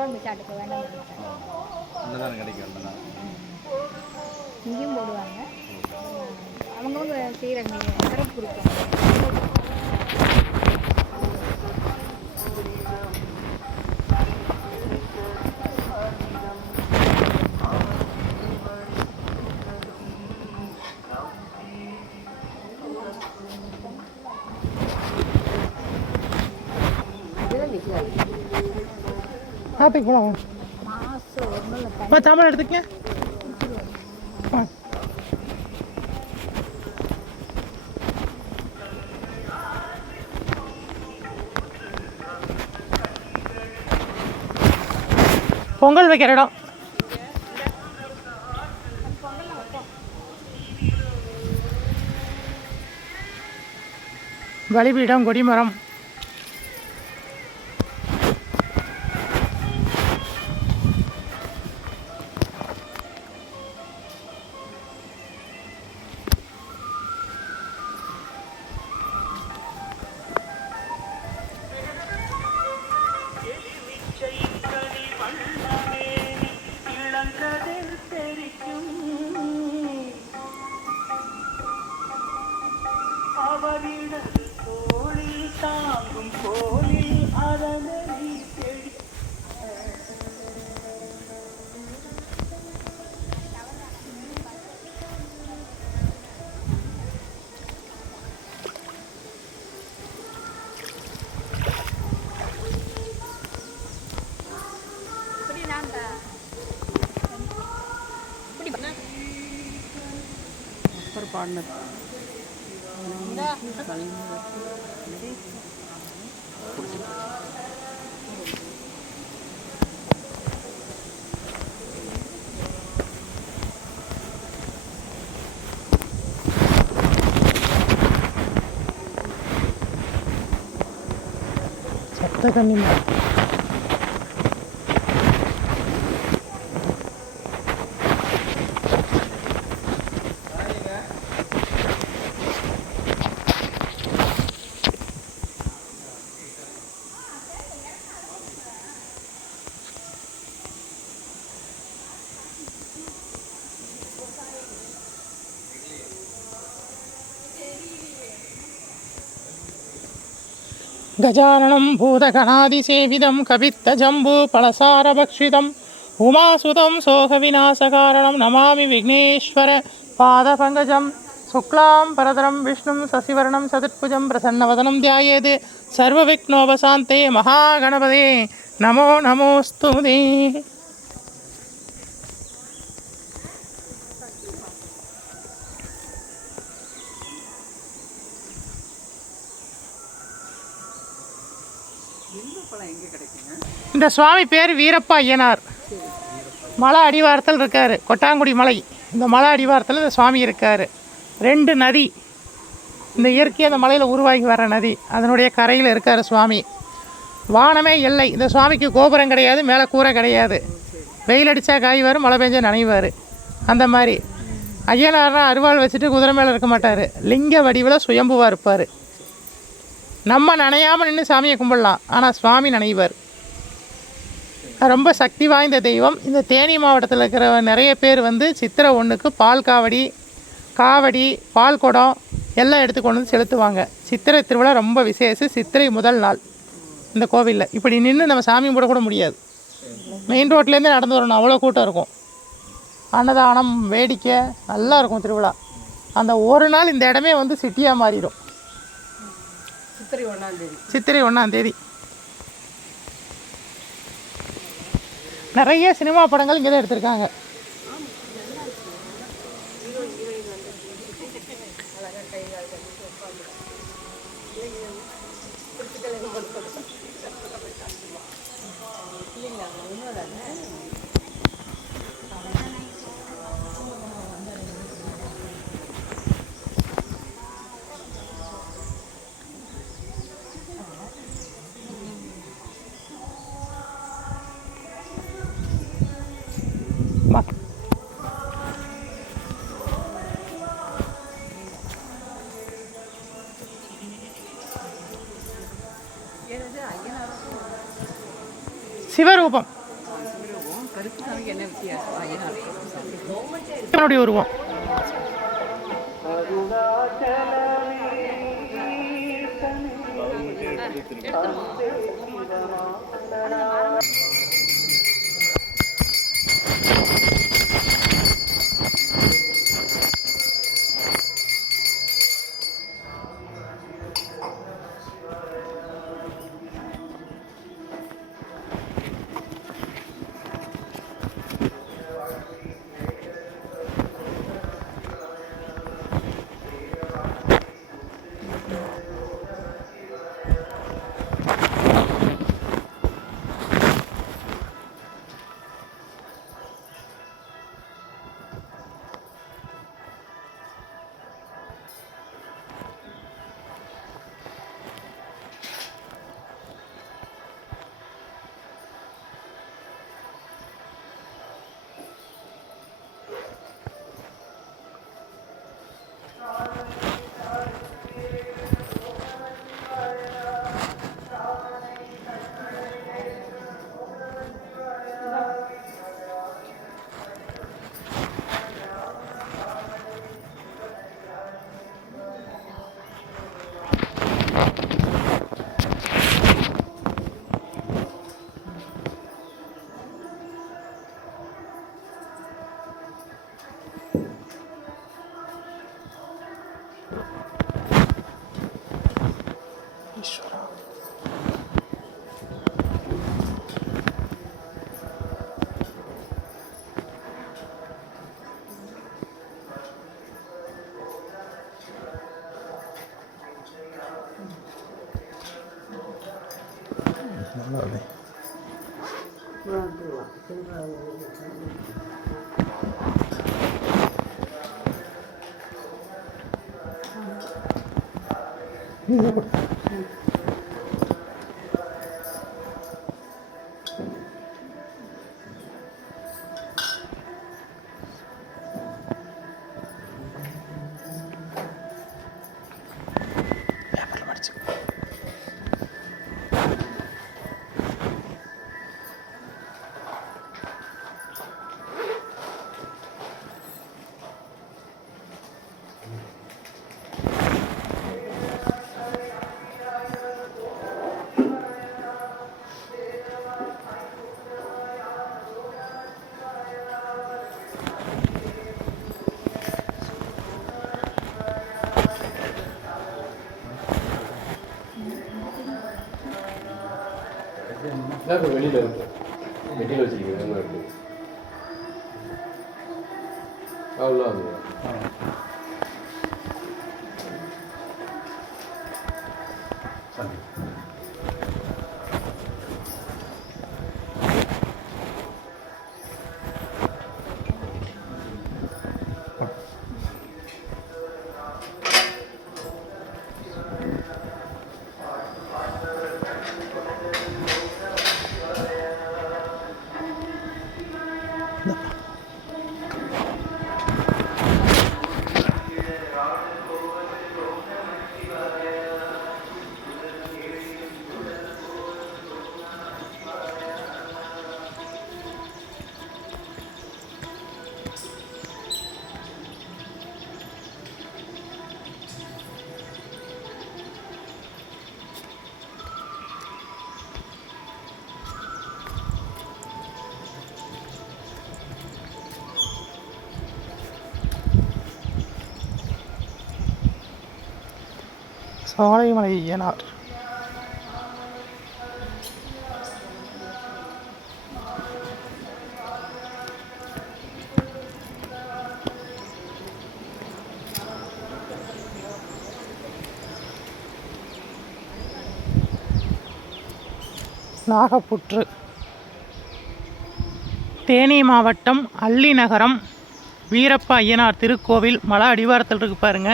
குழம்பு சாட்டுக்கு வேண்டாம் அன்னதானம் கிடைக்கும். இங்கேயும் போடுவாங்க. அவங்கவுங்க செய்கிற சிறப்பு இருக்கும். ஹாப்பி போகலாம். தமிழ் எடுத்துக்க. பொங்கல் வைக்கிற இடம். பலிபீடம், கொடிமரம். பாடினது சப்த கன்னிமா. गजाननं भूतगणादिसेवितं कवित्तजम्बूफलसारभक्षितम् उमासुतं शोकविनाशकारणं नमामि विघ्नेश्वर पादपङ्कजं शुक्लां परतरं विष्णुं शशिवर्णं चतुर्भुजं प्रसन्नवदनं ध्यायेत् सर्वविघ्नोपशान्तये महागणपते नमो नमोऽस्तु ते. இந்த சுவாமி பேர் வீரப்ப ஐயனார். மலை அடிவாரத்தில் இருக்கார். கொட்டாங்குடி மலை, இந்த மலை அடிவாரத்தில் இந்த சுவாமி இருக்கார். 2 நதி இந்த இயற்கை அந்த மலையில் உருவாகி வர நதி, அதனுடைய கரையில் இருக்கார் சுவாமி. வானமே எல்லை. இந்த சுவாமிக்கு கோபுரம் கிடையாது, மேலே கூரை கிடையாது. வெயில் அடித்தா காய் வரும், மழை பெஞ்சா நனைவார். அந்த மாதிரி ஐயனார்னா அருவாள் வச்சுட்டு குதிரை மேலே இருக்க மாட்டார். லிங்க வடிவில் சுயம்புவாக இருப்பார். நம்ம நனையாமல் நின்று சாமியை கும்பிடலாம், ஆனால் சுவாமி நனைவார். ரொம்ப சக்தி வாய்ந்த தெய்வம். இந்த தேனி மாவட்டத்தில் இருக்கிற நிறைய பேர் வந்து சித்திரை 1க்கு பால் காவடி, பால் குடம் எல்லாம் எடுத்து கொண்டு வந்து செலுத்துவாங்க. சித்திரை திருவிழா ரொம்ப விசேஷம். சித்திரை முதல் நாள் இந்த கோவிலில் இப்படி நின்று நம்ம சாமி கும்பிட கூட முடியாது. மெயின் ரோட்லேருந்தே நடந்து வரணும், அவ்வளோ கூட்டம் இருக்கும். அன்னதானம், வேடிக்கை நல்லா இருக்கும் திருவிழா. அந்த ஒரு நாள் இந்த இடமே வந்து சிட்டியாக மாறிடும். சித்திரை 1ஆம் தேதி நிறைய சினிமா படங்கள் இங்கே தான் எடுத்திருக்காங்க. சிவரூபம் என்னுடைய உருவம் ஈஸ்வரா. வெளியில் இருக்கு வெளியில் வச்சுருக்கேன் அவ்வளோ அது சோலைமலை ஐயனார். நாகப்புற்று தேனி மாவட்டம் அல்லி நகரம் வீரப்ப ஐயனார் திருக்கோவில் மலை அடிவாரத்தில் இருக்கு பாருங்க.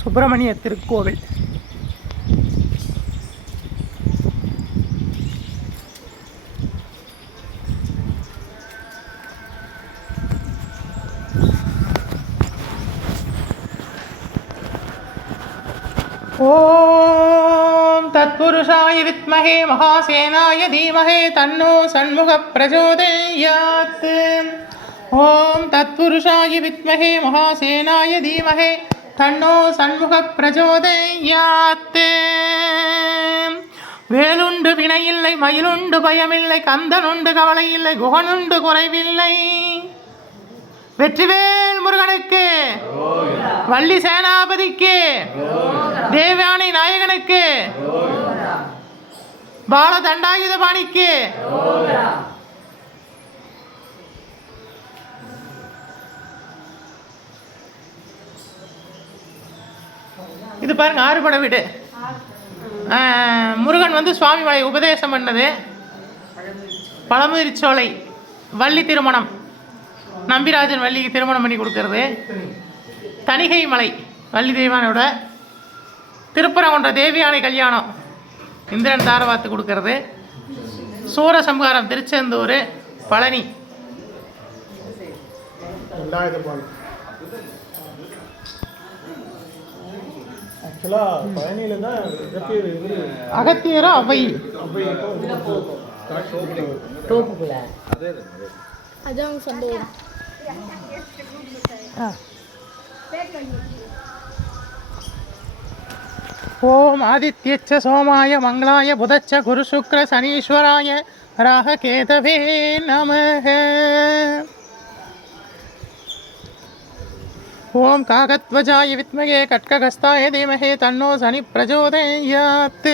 சுப்பிரமணிய திருக்கோவில். ஓம் தத்புருஷாய வித்மஹே மகாசேனாய தீமஹே தன்னோ சண்முகப் பிரச்சோதயாத். ஓம் தத்புருஷாய வித்மஹே மகாசேனாய தீமஹே தன்னோ சண்முகப் பிரச்சோதயாத். வேலுண்டு வினையில்லை, மயிலுண்டு பயமில்லை, கந்தனுண்டு கவலை இல்லை, குகனுண்டு குறைவில்லை. வெற்றிவேல் முருகனுக்கு, வள்ளி சேனாபதிக்கு, தேவயானி நாயகனுக்கு, பால தண்டாயுதபாணிக்கு. இது பாருங்க ஆறுபடை வீடு. முருகன் வந்து சுவாமி மலை உபதேசம் பண்ணது. பழமுதிர்ச்சோலை வள்ளி திருமணம், நம்பிராஜன் வள்ளிக்கு திருமணம் பண்ணி கொடுக்கறது. தணிகை மலை வள்ளி தெய்வானோட. திருப்பரங்குன்ற தேவியானை கல்யாணம் இந்திரன் தாரவாத்து கொடுக்கறது. சூரசம்ஹாரம் திருச்செந்தூர், பழனி. அகத்தியரும் அவை ஓம் ஆதித்யச்ச சோமாய மங்களாய புதச்ச குரு சுக்ர சனீஸ்வராய ராக கேதவே நமஹ. ஓம் காகத்வஜாய வித்மகே கட்ககஸ்தாய தீமஹே தன்னோ சனி பிரச்சோதயாத்.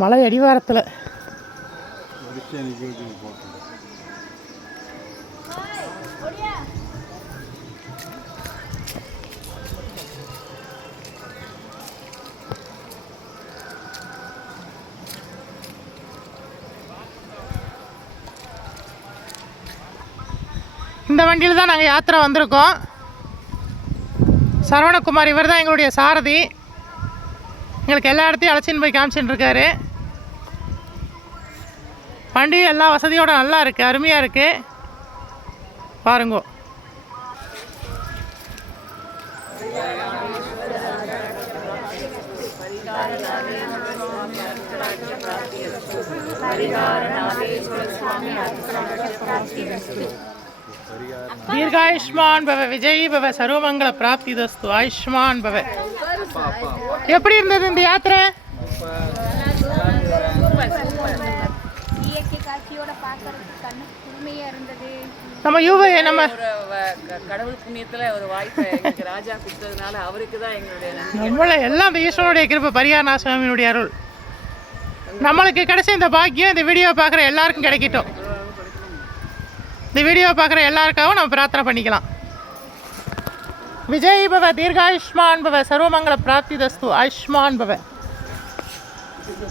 மலை அடிவாரத்தில் இந்த வண்டியில் தான் நாங்கள் யாத்திரை வந்திருக்கோம். சரவணகுமார் இவர் தான் எங்களுடைய சாரதி. எங்களுக்கு எல்லா இடத்தையும் அழைச்சின்னு போய் காமிச்சின்னு இருக்காரு. வண்டி எல்லா வசதியோடு நல்லா இருக்குது, அருமையாக இருக்குது. பாருங்கோ. தீர்காயுஷ்மான் பவ, விஜய் பவ, சர்வமங்கள பிராப்தி தஸ்து. ஆயுஷ்மான் பவ. எப்படி இருந்தது இந்த யாத்திரை? நம்ம நம்ம கடவுள் புண்ணியத்துல ஒரு வாய்ப்பை எங்களுக்கு ராஜா கொடுத்ததுனால அவருக்கு தான் எங்களுடைய நன்றி. நம்மள எல்லாம் ஈஸ்வரனுடைய கிருபை, பரிகாரநாத சுவாமியினுடைய அருள். நம்மளுக்கு கிடைச்ச இந்த பாக்கியம் இந்த வீடியோ பார்க்குற எல்லாருக்கும் கிடைக்கட்டும். இந்த வீடியோ பார்க்குற எல்லாருக்காகவும் நம்ம பிரார்த்தனை பண்ணிக்கலாம். விஜய் பவ, தீர்காயுஷ்மான் பவ, சர்வமங்கள பிராப்தி தஸ்து. ஆயுஷ்மான் பவ.